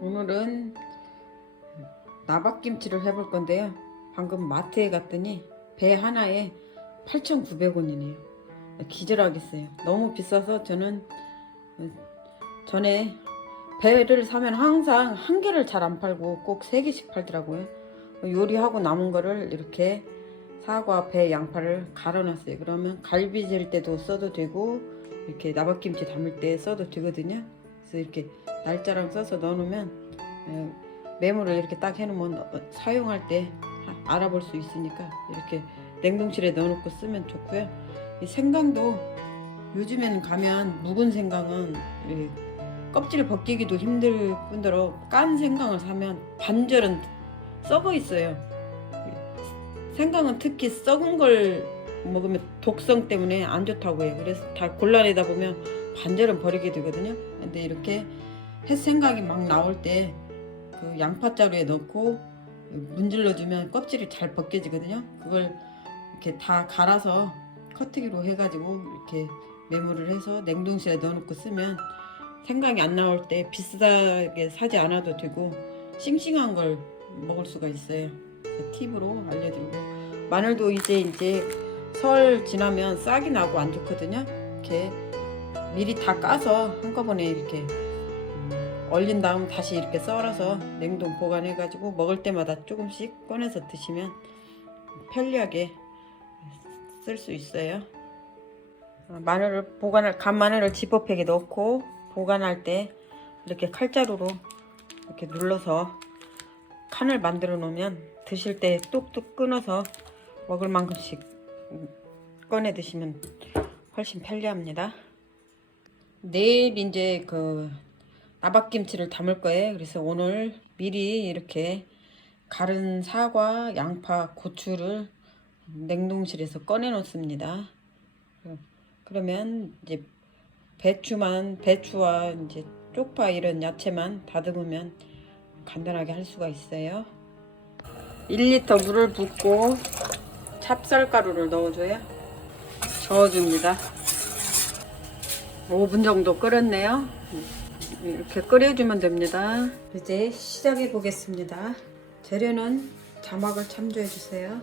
오늘은 나박김치를 해볼 건데요. 방금 마트에 갔더니 배 하나에 8,900원이네요. 기절하겠어요. 너무 비싸서 저는 전에 배를 사면 항상 한 개를 잘 안 팔고 꼭 3개씩 팔더라고요. 요리하고 남은 거를 이렇게 사과, 배, 양파를 갈아놨어요. 그러면 갈비 질 때도 써도 되고 이렇게 나박김치 담을 때 써도 되거든요. 그래서 이렇게 날짜랑 써서 넣어놓으면 메모를 이렇게 딱 해놓으면 사용할 때 알아볼 수 있으니까 이렇게 냉동실에 넣어놓고 쓰면 좋고요. 이 생강도 요즘에는 가면 묵은 생강은 껍질 벗기기도 힘들 뿐더러 깐 생강을 사면 반절은 썩어 있어요. 생강은 특히 썩은 걸 먹으면 독성 때문에 안 좋다고 해요. 그래서 다 골라내다 보면 반절은 버리게 되거든요. 근데 이렇게 햇생강이 막 나올 때 그 양파자루에 넣고 문질러 주면 껍질이 잘 벗겨지거든요. 그걸 이렇게 다 갈아서 커트기로 해가지고 이렇게 메모를 해서 냉동실에 넣어놓고 쓰면 생강이 안 나올 때 비싸게 사지 않아도 되고 싱싱한 걸 먹을 수가 있어요. 팁으로 알려드리고, 마늘도 이제 설 지나면 싹이 나고 안 좋거든요. 이렇게 미리 다 까서 한꺼번에 이렇게 얼린 다음 다시 이렇게 썰어서 냉동 보관해 가지고 먹을 때마다 조금씩 꺼내서 드시면 편리하게 쓸 수 있어요. 마늘을 간 마늘을 지퍼백에 넣고 보관할 때 이렇게 칼자루로 이렇게 눌러서 칸을 만들어 놓으면 드실 때 뚝뚝 끊어서 먹을 만큼씩 꺼내 드시면 훨씬 편리합니다. 내일 이제 나박김치를 담을 거예요. 그래서 오늘 미리 이렇게 갈은 사과, 양파, 고추를 냉동실에서 꺼내 놓습니다. 그러면 이제 배추와 이제 쪽파 이런 야채만 다듬으면 간단하게 할 수가 있어요. 1리터 물을 붓고 찹쌀가루를 넣어줘요. 저어줍니다. 5분 정도 끓였네요. 이렇게 끓여주면 됩니다. 이제 시작해 보겠습니다. 재료는 자막을 참조해 주세요.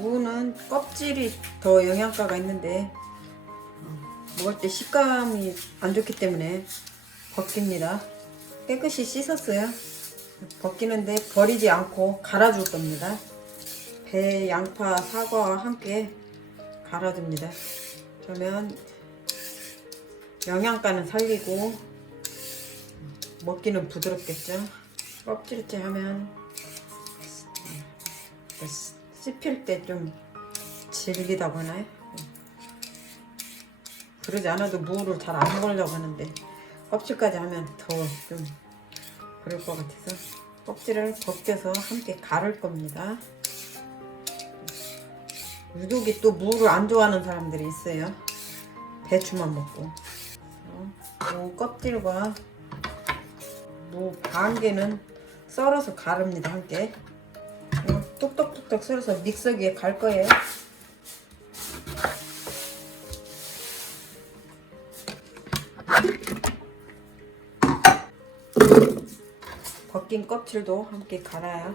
무는 껍질이 더 영양가가 있는데 먹을 때 식감이 안 좋기 때문에 벗깁니다. 깨끗이 씻었어요. 벗기는데 버리지 않고 갈아줄 겁니다. 배, 양파, 사과와 함께 갈아줍니다. 그러면 영양가는 살리고 먹기는 부드럽겠죠. 껍질째 하면 씹힐 때 좀 질기다고 하나요? 그러지 않아도 무를 잘 안 먹으려고 하는데 껍질까지 하면 더 좀 그럴 것 같아서 껍질을 벗겨서 함께 갈을 겁니다. 유독이 또 무를 안 좋아하는 사람들이 있어요. 배추만 먹고. 무 껍질과 무 반 개는 썰어서 가릅니다. 함께 뚝뚝뚝뚝 썰어서 믹서기에 갈 거예요. 벗긴 껍질도 함께 갈아요.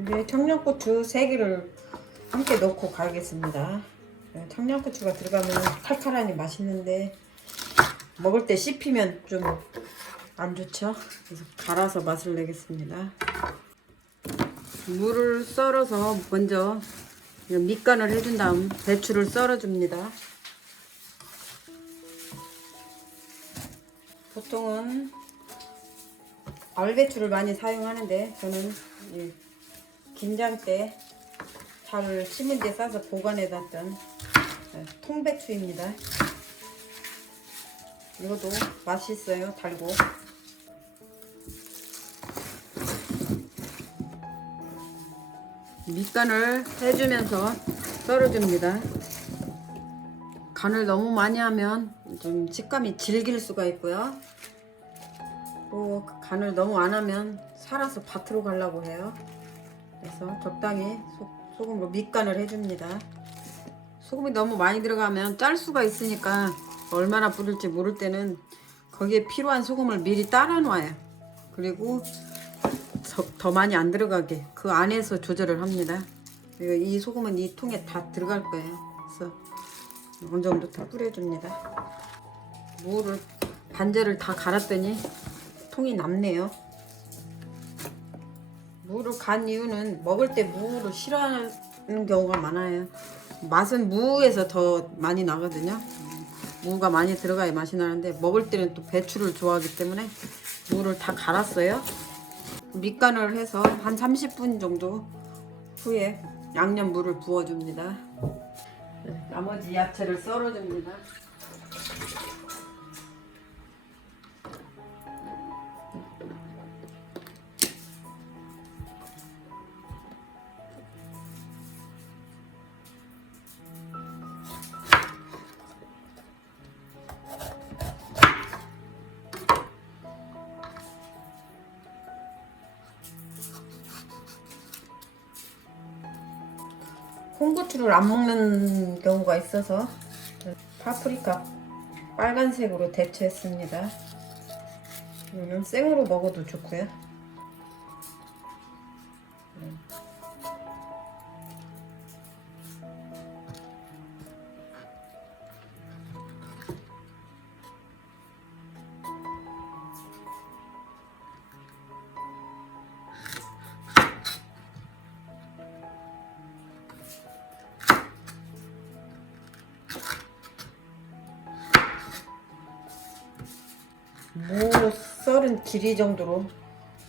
이제 청양고추 3개를 함께 넣고 갈겠습니다. 청양고추가 들어가면 칼칼하니 맛있는데 먹을 때 씹히면 좀 안 좋죠. 그래서 갈아서 맛을 내겠습니다. 무를 썰어서 먼저 밑간을 해준 다음 배추를 썰어줍니다. 보통은 알배추를 많이 사용하는데 저는 김장 때 잘 심은 데 싸서 보관해 놨던 통배추입니다. 이것도 맛있어요. 달고. 밑간을 해주면서 썰어줍니다. 간을 너무 많이 하면 좀 식감이 질길 수가 있고요. 또 간을 너무 안 하면 살아서 밭으로 가려고 해요. 그래서 적당히 소금으로 밑간을 해줍니다. 소금이 너무 많이 들어가면 짤 수가 있으니까 얼마나 뿌릴지 모를 때는 거기에 필요한 소금을 미리 따라 놔요. 그리고 더 많이 안 들어가게 그 안에서 조절을 합니다. 그리고 이 소금은 이 통에 다 들어갈 거예요. 그래서 어느 정도 다 뿌려줍니다. 무를 반절을 다 갈았더니 통이 남네요. 무를 간 이유는 먹을 때 무를 싫어하는 경우가 많아요. 맛은 무에서 더 많이 나거든요. 무가 많이 들어가야 맛이 나는데 먹을 때는 또 배추를 좋아하기 때문에 무를 다 갈았어요. 밑간을 해서 한 30분 정도 후에 양념물을 부어줍니다. 나머지 야채를 썰어줍니다. 홍고추를 안 먹는 경우가 있어서 파프리카 빨간색으로 대체했습니다. 이거는 생으로 먹어도 좋고요. 무 썰은 길이 정도로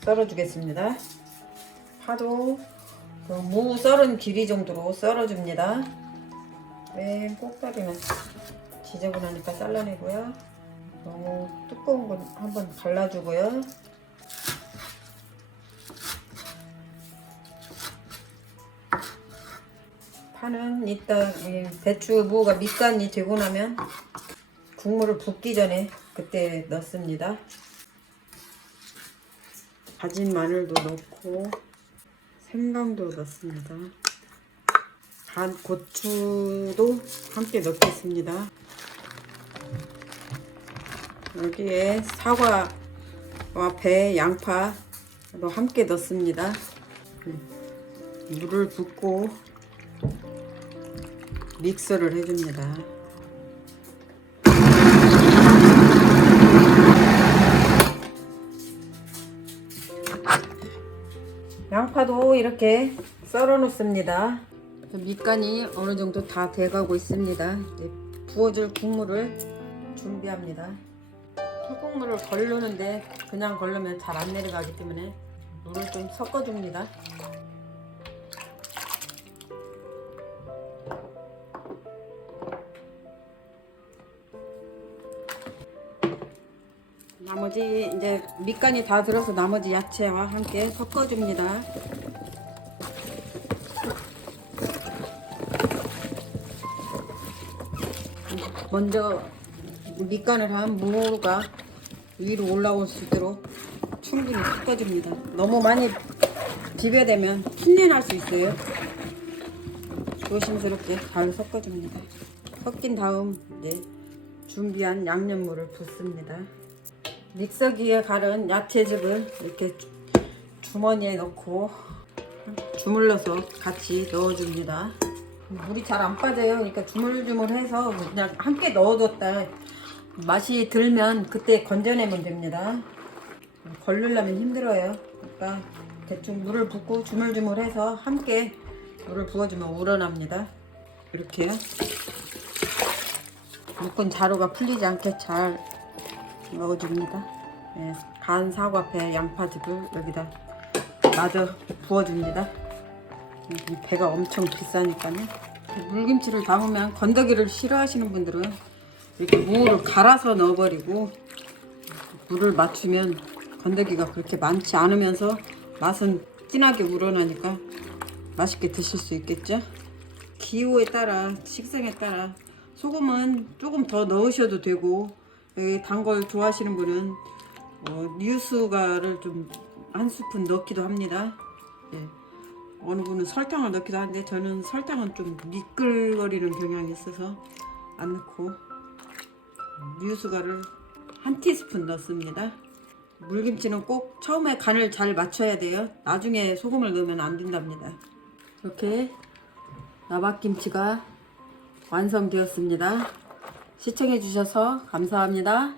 썰어주겠습니다. 파도 무 썰은 길이 정도로 썰어줍니다. 맨 꼭다리는 지저분하니까 잘라내고요. 너무 두꺼운 건 한번 갈라주고요. 파는 이따 배추 무가 밑간이 되고 나면 국물을 붓기 전에 그때 넣습니다. 다진 마늘도 넣고 생강도 넣습니다. 간 고추도 함께 넣겠습니다. 여기에 사과와 배, 양파도 함께 넣습니다. 물을 붓고 믹서를 해줍니다. 양파도 이렇게 썰어 놓습니다. 밑간이 어느 정도 다 돼가고 있습니다. 이제 부어줄 국물을 준비합니다. 소국물을 걸르는데 그냥 걸르면 잘 안 내려가기 때문에 물을 좀 섞어줍니다. 나머지 이제 밑간이 다 들어서 나머지 야채와 함께 섞어줍니다. 먼저 밑간을 한 무가 위로 올라올 수 있도록 충분히 섞어줍니다. 너무 많이 비벼대면 핀내 날 수 있어요. 조심스럽게 잘 섞어줍니다. 섞인 다음 이제 준비한 양념물을 붓습니다. 믹서기에 갈은 야채즙을 이렇게 주머니에 넣고 주물러서 같이 넣어줍니다. 물이 잘 안 빠져요. 그러니까 주물주물해서 그냥 함께 넣어뒀다 맛이 들면 그때 건져내면 됩니다. 걸르려면 힘들어요. 그러니까 대충 물을 붓고 주물주물해서 함께 물을 부어주면 우러납니다. 이렇게요. 묶은 자루가 풀리지 않게 잘 넣어줍니다. 네, 간 사과, 배, 양파즙을 여기다 마저 부어줍니다. 이 배가 엄청 비싸니까요. 물김치를 담으면 건더기를 싫어하시는 분들은 이렇게 무를 갈아서 넣어버리고 물을 맞추면 건더기가 그렇게 많지 않으면서 맛은 진하게 우러나니까 맛있게 드실 수 있겠죠. 기호에 따라 식성에 따라 소금은 조금 더 넣으셔도 되고 단 걸 좋아하시는 분은 뉴스가를 좀 한 스푼 넣기도 합니다. 네. 어느 분은 설탕을 넣기도 하는데 저는 설탕은 좀 미끌거리는 경향이 있어서 안 넣고 유수가를 한 티스푼 넣습니다. 물김치는 꼭 처음에 간을 잘 맞춰야 돼요. 나중에 소금을 넣으면 안 된답니다. 이렇게 나박김치가 완성되었습니다. 시청해 주셔서 감사합니다.